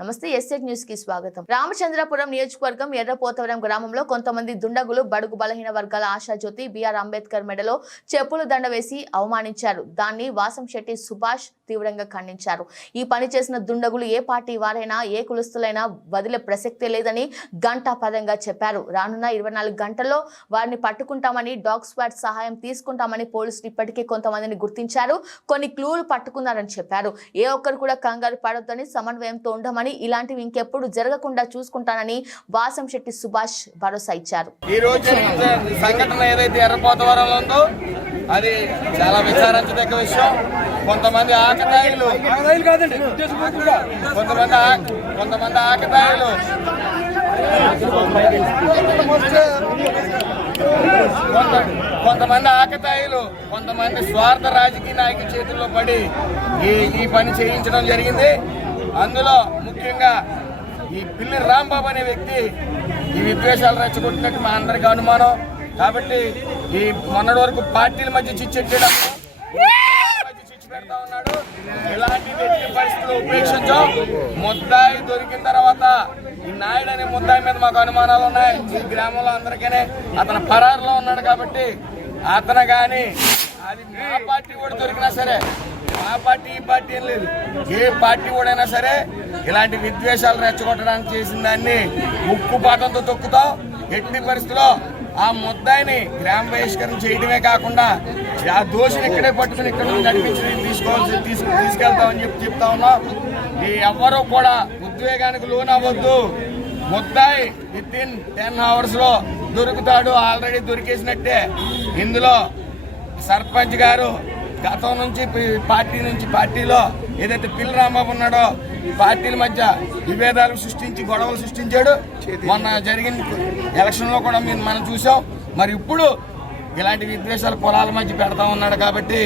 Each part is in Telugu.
నమస్తే ఎస్టేట్ న్యూస్కి స్వాగతం. రామచంద్రపురం నియోజకవర్గం ఎర్రపోతవరం గ్రామంలో కొంతమంది దుండగులు బడుగు బలహీన వర్గాల ఆశాజ్యోతి బిఆర్ అంబేద్కర్ మెడలో చెప్పులు దండ వేసి అవమానించారు. దాన్ని వాసం శెట్టి సుభాష్ తీవ్రంగా ఖండించారు. ఈ పని చేసిన దుండగులు ఏ పార్టీ వారైనా ఏ కులస్తులైనా వదిలే ప్రసక్తే లేదని గంటా పదంగా చెప్పారు. రానున్న ఇరవై నాలుగు గంటల్లో వారిని పట్టుకుంటామని డాగ్ స్క్వాడ్ సహాయం తీసుకుంటామని పోలీసులు ఇప్పటికే కొంతమందిని గుర్తించారు. కొన్ని క్లూలు పట్టుకున్నారని చెప్పారు. ఏ ఒక్కరు కూడా కంగారు పడొద్దని సమన్వయంతో ఉండమని ఇలాంటివి ఇంకెప్పుడు జరగకుండా చూసుకుంటానని వాసం శెట్టి సుభాష్ భరోసా ఇచ్చారు. ఈ రోజు సంఘటన ఏదైతే ఎర్రపోతవరంలో ఉందో అది చాలా విచారించదగ్గ విషయం. కొంతమంది ఆకతాయిలు. కొంతమంది కొంతమంది ఆకతాయిలు. కొంత- కొంతమంది ఆకతాయిలు కొంతమంది స్వార్థ రాజకీయ నాయకుల చేతుల్లో పడి ఈ ఈ పని చేయించడం జరిగింది. అందులో ముఖ్యంగా ఈ పిల్లి రాంబాబు అనే వ్యక్తి ఈ విద్వేషాలు రెచ్చగొట్టినట్టు మా అందరికి అనుమానం. కాబట్టి ఈ మొన్నటి వరకు పార్టీల మధ్య చిచ్చెట్టడం మధ్య చిచ్చు పెడతా ఉన్నాడు ఇలాంటి వ్యక్తి పరిస్థితులు ఉపేక్షించాం. ముద్దాయి దొరికిన తర్వాత ఈ నాయుడు అనే ముద్దాయి మీద మాకు అనుమానాలు ఉన్నాయి. ఈ గ్రామంలో అందరికీ అతను పరారులో ఉన్నాడు కాబట్టి అతను కానీ అది మా పార్టీ కూడా దొరికినా సరే ఆ పార్టీ ఈ పార్టీ ఏం లేదు. ఏ పార్టీ కూడా సరే ఇలాంటి విద్వేషాలు రెచ్చగొట్టడానికి చేసిన దాన్ని ఉక్కు పాటంతో తొక్కుతాం ఎట్టి పరిస్థితిలో ఆ ముద్దాయిని గ్రామ బహిష్కరణ చేయడమే కాకుండా ఆ దోషిని ఇక్కడే పట్టుకుని ఇక్కడ నుంచి నడిపించి తీసుకోవాల్సి తీసుకు తీసుకెళ్తామని చెప్పి చెప్తా ఉన్నాం. ఈ ఎవ్వరూ కూడా ఉద్వేగానికి లోనవ్వద్దు. ముద్దాయి విత్ ఇన్ టెన్ అవర్స్లో దొరుకుతాడు. ఆల్రెడీ దొరికేసినట్టే. ఇందులో సర్పంచ్ గారు గతం నుంచి పార్టీ నుంచి పార్టీలో ఏదైతే పిల్ల రాంబాబు ఉన్నాడో పార్టీల మధ్య విభేదాలు సృష్టించి గొడవలు సృష్టించాడు. మొన్న జరిగిన ఎలక్షన్లో కూడా మేము మనం చూసాం. మరి ఇప్పుడు ఇలాంటి విద్వేషాలు పొలాల మధ్య పెడతా ఉన్నాడు కాబట్టి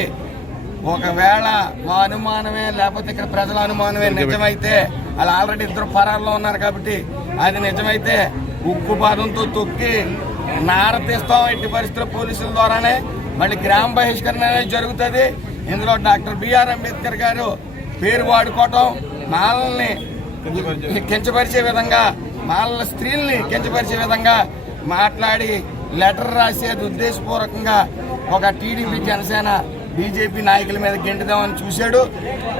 ఒకవేళ మా అనుమానమే లేకపోతే ఇక్కడ ప్రజల అనుమానమే నిజమైతే వాళ్ళు ఆల్రెడీ ఇద్దరు పరాల్లో ఉన్నారు కాబట్టి అది నిజమైతే ఉక్కు పాదంతో తొక్కి నార తీస్తాం ఎట్టి పరిస్థితుల్లో పోలీసుల ద్వారానే. మళ్ళీ గ్రామ బహిష్కరణ అనేది జరుగుతుంది. ఇందులో డాక్టర్ బిఆర్ అంబేద్కర్ గారు పేరు వాడుకోవటం మాలల్ని కించపరిచే విధంగా మాలల స్త్రీల్ని కించపరిచే విధంగా మాట్లాడి లెటర్ రాసేది ఉద్దేశపూర్వకంగా ఒక టీడీపీ జనసేన బీజేపీ నాయకుల మీద గెంటుదామని చూశాడు.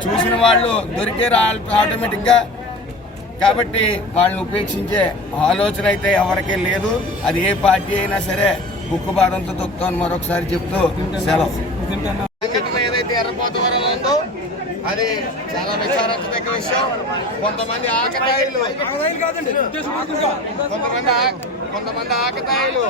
చూసిన వాళ్ళు దొరికారు ఆటోమేటిక్గా. కాబట్టి వాళ్ళని ఉపేక్షించే ఆలోచన అయితే ఎవరికీ లేదు. అది ఏ పార్టీ అయినా సరే బుక్కు బాధంతో తొక్కుతాను మరొకసారి చెప్తూ సెలవు. ఏదైతే ఎర్రపోతవరం ఉందో అది చాలా విచారించదగ్గ విషయం. కొంతమంది ఆకతాయిలు. కొంతమంది కొంతమంది ఆకతాయిలు.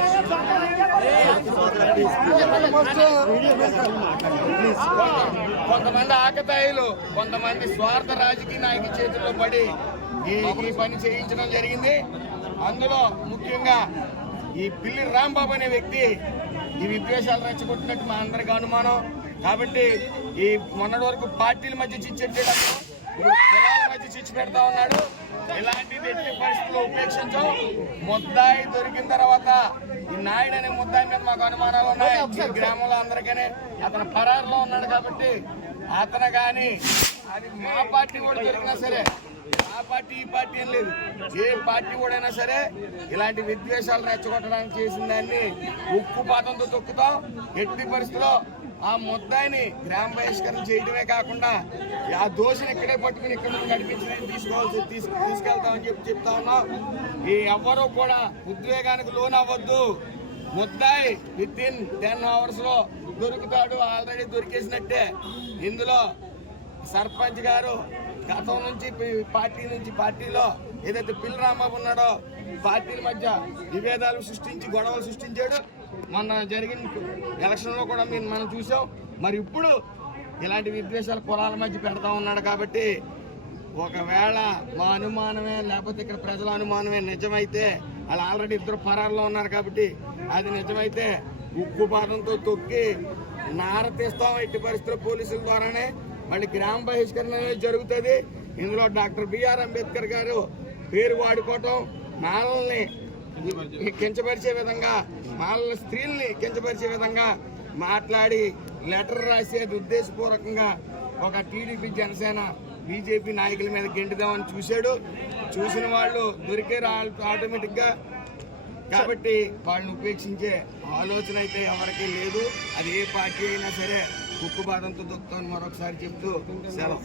కొంతమంది ఆకతాయిలు కొంతమంది స్వార్థ రాజకీయ నాయకు చేతుల్లో పడి ఈ పని చేయించడం జరిగింది. అందులో ముఖ్యంగా ఈ పిల్లి రాంబాబు అనే వ్యక్తి ఈ విద్వేషాలు రెచ్చగొట్టినట్టు మా అందరికి అనుమానం. కాబట్టి ఈ మొన్నటి వరకు పార్టీల మధ్య కులాల మధ్య చిచ్చు పెడతా ఉన్నాడు. ఇలాంటి ఎట్టి పరిస్థితుల్లో ఉపేక్షించాం? ముద్దాయి దొరికిన తర్వాత ఈ నాయుడు అనే ముద్దాయి మీద మాకు అనుమానాలు ఉన్నాయి. గ్రామంలో అందరికీ అతను పరారులో ఉన్నాడు కాబట్టి అతను కానీ అది మా పార్టీ కూడా దొరికినా సరే పార్టీ ఈ పార్టీ ఏం లేదు. ఏ పార్టీ కూడా సరే ఇలాంటి విద్వేషాలు రెచ్చగొట్టడానికి చేసిన దాన్ని ఉక్కు పాతంతో తొక్కుతాం. ఎట్టి పరిస్థితిలో ఆ ముద్దాయిని గ్రామ బహిష్కరణ చేయడమే కాకుండా ఆ దోషిని ఇక్కడే పట్టుకుని ఇక్కడ నుంచి నడిపించి తీసుకోవాల్సి తీసుకు తీసుకెళ్తామని చెప్పి చెప్తా ఉన్నాం. ఈ ఎవ్వరూ కూడా ఉద్వేగానికి లోనవ్వద్దు. ముద్దాయి విత్ ఇన్ టెన్ అవర్స్లో దొరుకుతాడు. ఆల్రెడీ దొరికేసినట్టే. ఇందులో సర్పంచ్ గారు గతం నుంచి పి- పార్టీ నుంచి పార్టీలో ఏదైతే పిల్ల రాంబాబు ఉన్నాడో పార్టీల మధ్య విభేదాలు సృష్టించి గొడవలు సృష్టించాడు. మొన్న జరిగిన ఎలక్షన్లో కూడా మేము మనం చూసాం. మరి ఇప్పుడు ఇలాంటి విద్వేషాలు కులాల మధ్య పెడతా ఉన్నాడు కాబట్టి ఒకవేళ మా అనుమానమే లేకపోతే ఇక్కడ ప్రజల అనుమానమే నిజమైతే వాళ్ళు ఆల్రెడీ ఇద్దరు పరారులో ఉన్నారు కాబట్టి అది నిజమైతే ఉక్కు పాదంతో తొక్కి నార తీస్తాం ఎట్టి పరిస్థితుల్లో పోలీసుల ద్వారానే. మళ్ళీ గ్రామ బహిష్కరణ అనేది జరుగుతుంది. ఇందులో డాక్టర్ బిఆర్ అంబేద్కర్ గారు పేరు వాడుకోవటం మాలల్ని కించపరిచే విధంగా మాలల స్త్రీల్ని కించపరిచే విధంగా మాట్లాడి లెటర్ రాసేది ఉద్దేశపూర్వకంగా ఒక టీడీపీ జనసేన బీజేపీ నాయకుల మీద గెంటుదామని చూశాడు. చూసిన వాళ్ళు దొరికారు ఆటోమేటిక్గా. కాబట్టి వాళ్ళని ఉపేక్షించే ఆలోచన అయితే ఎవరికీ లేదు. అది ఏ పార్టీ అయినా సరే ఉక్కుబాదంతో దొక్కుతాను మరొకసారి చెప్తూ సెలవు.